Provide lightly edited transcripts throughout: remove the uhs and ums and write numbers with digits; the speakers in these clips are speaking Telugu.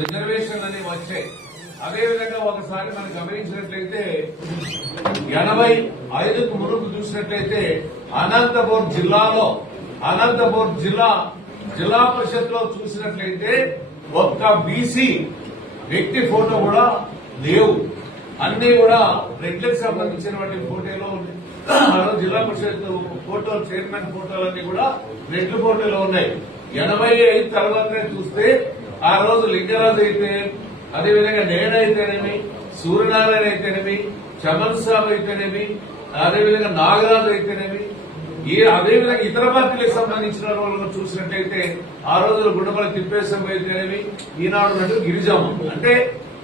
రిజర్వేషన్ అనేవి వచ్చాయి. అదేవిధంగా ఒకసారి మనం గమనించినట్లయితే 85కు మునుపు చూసినట్లయితే అనంతపూర్ జిల్లా పరిషత్ లో చూసినట్లయితే ఒక్క బీసీ వ్యక్తి ఫోటో కూడా లేవు. అన్ని కూడా రెడ్లకు సంబంధించినటువంటి ఫోటోలో జిల్లా పరిషత్ ఫోటోలు చైర్మన్ ఫోటోలన్నీ కూడా రెడ్ల ఫోటోలో ఉన్నాయి. 85 తర్వాతనే చూస్తే ఆ రోజు లింగరాజు అయితే, అదేవిధంగా నేనైతేనేమి, సూర్యనారాయణ అయితేనేమి, చమన్ సాబ్ అయితేనేమి, అదేవిధంగా నాగరాజు అయితేనేమి, అదేవిధంగా ఇతర పార్టీలకు సంబంధించిన వాళ్ళు చూసినట్లయితే ఆ రోజులు గుండపల్లి తిప్పేశ్వరం అయితేనేమి, ఈనాడు నటు గిరిజాము. అంటే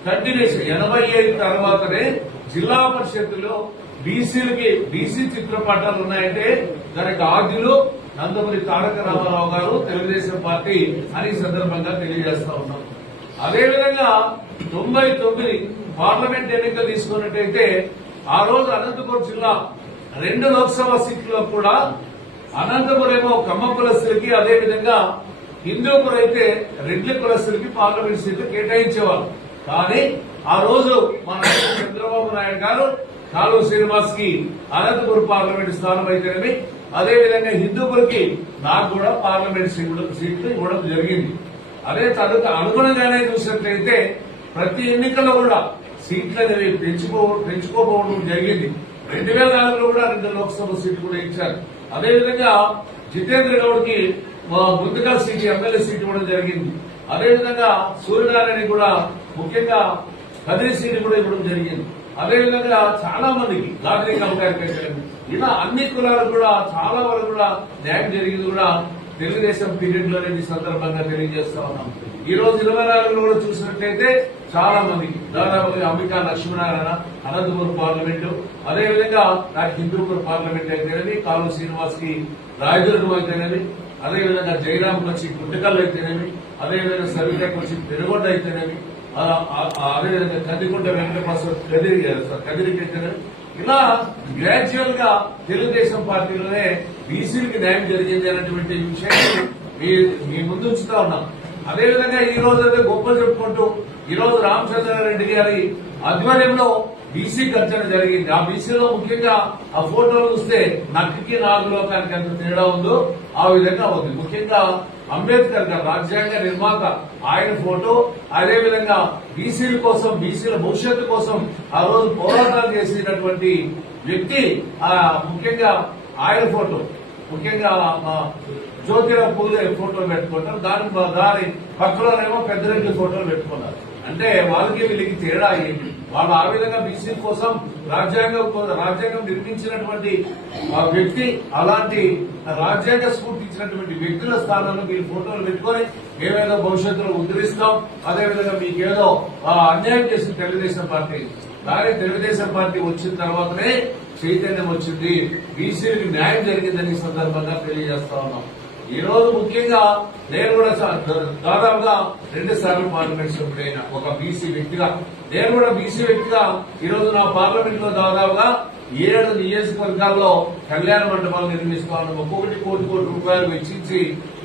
కంటిన్యూషన్ 85 తర్వాతనే జిల్లా పరిషత్తులో బీసీ చిత్రపటాలు ఉన్నాయంటే దానికి ఆద్యులు నందమూరి తారక రామారావు గారు, తెలుగుదేశం పార్టీ అని సందర్భంగా తెలియజేస్తా ఉన్నాం. అదేవిధంగా 99 పార్లమెంట్ ఎన్నికలు తీసుకున్నట్టయితే ఆ రోజు అనంతపురం జిల్లా 2 లోక్సభ సీట్లలో కూడా అనంతపురం ఏమో కమ్మ కులస్తులకి, అదేవిధంగా హిందూపురం అయితే రెడ్ల కులస్తులకి పార్లమెంట్ సీట్లు కేటాయించేవారు. కానీ ఆ రోజు మన చంద్రబాబు నాయుడు గారు కాలువ శ్రీనివాస్ కి అనంతపురం పార్లమెంట్ స్థానం అయితేనేమి, అదేవిధంగా హిందూపురికి నాకు కూడా పార్లమెంట్ సీట్లు ఇవ్వడం జరిగింది. అదే తదుకు అనుగుణంగానే చూసినట్లయితే ప్రతి ఎన్నికల్లో కూడా సీట్లు అనేవి పెంచుకోబోవడం జరిగింది. 2004లో కూడా 2 లోక్సభ సీట్లు కూడా ఇచ్చారు. అదేవిధంగా జితేంద్ర గౌడ్ కి ముందుగా సీటు, ఎమ్మెల్యే సీటు ఇవ్వడం జరిగింది. అదేవిధంగా సూర్యనారాయణ కూడా ముఖ్యంగా కదిరి సీటు కూడా ఇవ్వడం జరిగింది. అదేవిధంగా చాలా మందికి గాంధీ గారికి ఇలా అన్ని కులాలకు కూడా చాలా వరకు కూడా న్యాయం జరిగింది కూడా తెలుగుదేశం పీరియడ్ లోనే ఈ సందర్భంగా తెలియజేస్తా ఉన్నాం. ఈ రోజు 24లో కూడా చూసినట్లయితే చాలా మందికి దాదాపుగా అంబికా లక్ష్మీనారాయణ అనంతపురం పార్లమెంటు, అదేవిధంగా నాకు హిందూపురం పార్లమెంట్ అయితేనేది, కాలువ శ్రీనివాస్ కి రాయదుర్గం అయితేనేది, అదేవిధంగా జయరాంకి వచ్చి గుంటకల్ అయితేనేమి, అదేవిధంగా సవితకు వచ్చి పెనుగొండ అయితేనేమి, అదేవిధంగా కందికుంట వెంకటప్రసాద్ కదిరికి అయితేనేమి, ఇలా గ్రాడ్యువల్ గా తెలుగుదేశం పార్టీలోనే బీసీలకి న్యాయం జరిగింది అనేటువంటి విషయాన్ని మీ ముందు ఉంచుతా ఉన్నాం. అదేవిధంగా ఈ రోజు అయితే గొప్పలు చెప్పుకుంటూ ఈ రోజు రామచంద్రారెడ్డి గారి ఆధ్వర్యంలో బీసీ గర్జన జరిగింది. ఆ బీసీలో ముఖ్యంగా ఆ ఫోటోలు చూస్తే నక్కకి నాగులోకానికి ఎంత తేడా ఉందో ఆ విధంగా ఉంది. ముఖ్యంగా అంబేద్కర్ గారు రాజ్యాంగ నిర్మాత, ఆయన ఫోటో, అదేవిధంగా బీసీల కోసం, బీసీల భవిష్యత్తు కోసం ఆ రోజు పోరాటాలు చేసినటువంటి వ్యక్తి ముఖ్యంగా ఆయన ఫోటో, ముఖ్యంగా జ్యోతిరావు పూలే ఫోటో పెట్టుకుంటారు. దాని పక్కలోనేమో పెద్దరెడ్డి ఫోటోలు పెట్టుకున్నారు. అంటే వాళ్ళకి వీళ్ళకి తేడా అయ్యింది. వాళ్ళు ఆ విధంగా బీసీ కోసం రాజ్యాంగం నిర్మించినటువంటి వ్యక్తి, అలాంటి రాజ్యాంగ స్ఫూర్తి ఇచ్చినటువంటి వ్యక్తుల స్థానంలో మీరు ఫోటోలు పెట్టుకుని మేమేదో భవిష్యత్తులో ఉద్ధరిస్తాం, అదేవిధంగా మీకేదో అన్యాయం చేసింది తెలుగుదేశం పార్టీ. కానీ తెలుగుదేశం పార్టీ వచ్చిన తర్వాతనే చైతన్యం వచ్చింది, బీసీలకు న్యాయం జరిగిందని సందర్భంగా తెలియజేస్తా ఉన్నాం. ఈ రోజు ముఖ్యంగా నేను కూడా దాదాపుగా 2 సార్లు పార్లమెంట్ సభ్యుడైన ఒక బీసీ వ్యక్తిగా, నేను కూడా బీసీ వ్యక్తిగా ఈ రోజు నా పార్లమెంట్ లో దాదాపుగా 7 నియోజకవర్గాల్లో కళ్యాణ మండపాలు నిర్మిస్తాను. ఒక్కొక్కటి కోటి రూపాయలు వెచ్చించి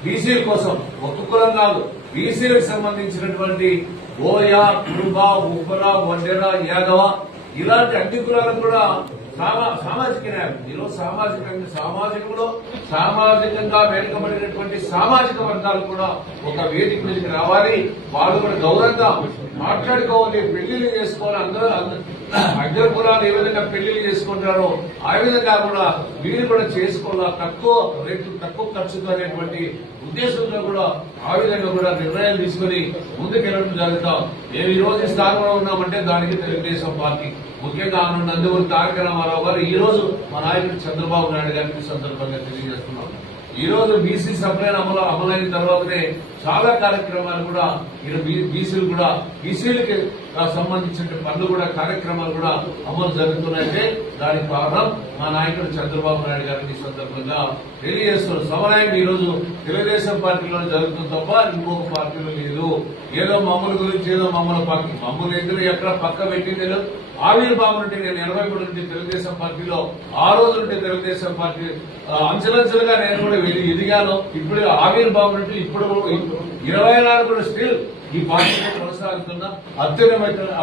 బీసీల కోసం, ఒక్క కులం కాదు, బీసీలకు సంబంధించినటువంటి ఓయ, కురుబ, ఉప్పర, వడ్డెర, యాదవ ఇలాంటి అన్ని కులాలకు కూడా సామాజిక న్యాయం. ఈరోజు సామాజికంగా వెనుకబడినటువంటి సామాజిక వర్గాలు కూడా ఒక వేదిక మీదకి రావాలి. వాళ్ళు కూడా గౌరవంగా మాట్లాడుకోవాలి, పెళ్లిళ్ళు చేసుకోవాలి. అందరూ అగ్ర కులాలు ఏ విధంగా పెళ్లిళ్ళు చేసుకుంటారో ఆ విధంగా కూడా వీళ్ళు కూడా చేసుకోవాలి, తక్కువ రేట్లు, తక్కువ ఖర్చుతో అనేటువంటి ఉద్దేశంలో కూడా ఆ విధంగా కూడా నిర్ణయాలు తీసుకుని ముందుకెళ్లడం జరుగుతాం. మేము ఈ రోజు స్థానంలో ఉన్నామంటే దానికి తెలుగుదేశం పార్టీ, ముఖ్యంగా నందమూరి తారక రామారావు గారు, ఈ రోజు మా నాయకుడు చంద్రబాబు నాయుడు గారికి సందర్భంగా తెలియజేస్తున్నాం. ఈ రోజు బీసీ సప్లైన్ అమలైన తర్వాతనే చాలా కార్యక్రమాలు కూడా బీసీలు కూడా బీసీలకి సంబంధించిన పనులు కూడా కార్యక్రమాలు కూడా అమలు జరుగుతున్నాయంటే దానికి కారణం మా నాయకుడు చంద్రబాబు నాయుడు గారికి సందర్భంగా తెలియజేస్తున్నారు. సమన్వయం ఈ రోజు తెలుగుదేశం పార్టీలో జరుగుతుంది తప్ప ఇంకొక పార్టీలో లేదు. ఏదో మమ్మల్ని గురించి ఏదో మమ్మల్ని ఎదురు ఎక్కడ పక్క పెట్టింది లేదు. ఆవిర్భావం నుండి నేను 83 నుండి తెలుగుదేశం పార్టీలో, ఆ రోజు నుండి తెలుగుదేశం పార్టీ అంచెలంచెలుగా నేను కూడా ఎదిగాను. ఇప్పుడు ఆవిర్భావం నుండి ఇప్పుడు 24 స్టిల్ ఈ పార్టీ కొనసాగుతున్న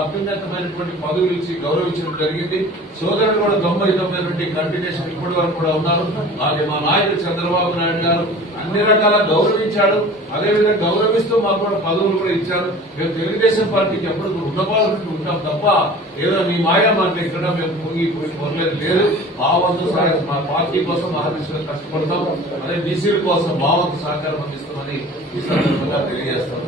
అత్యున్నతమైనటువంటి పదవులు ఇచ్చి గౌరవించడం జరిగింది. సోదరులు కూడా 99 కంటిన్యూషన్ ఇప్పటి వరకు కూడా ఉన్నారు. అలాగే మా నాయకుడు చంద్రబాబు నాయుడు గారు అన్ని రకాల గౌరవించాడు. అదేవిధంగా గౌరవిస్తూ మాకు కూడా పదవులు కూడా ఇచ్చారు. మేము తెలుగుదేశం పార్టీకి ఎప్పుడు రుణపాలు ఉంటాం తప్ప ఏదో మీ మాయా మాట ఇక్కడ మేము పొంగిపోయి పొరలేదు లేదు. మా వంతు సహాయం మా పార్టీ కోసం మహారాష్ట్రలో కష్టపడతాం. అదే బీసీల కోసం మా వంతు సహకారం అందిస్తామని ఈ సందర్భంగా తెలియజేస్తాం.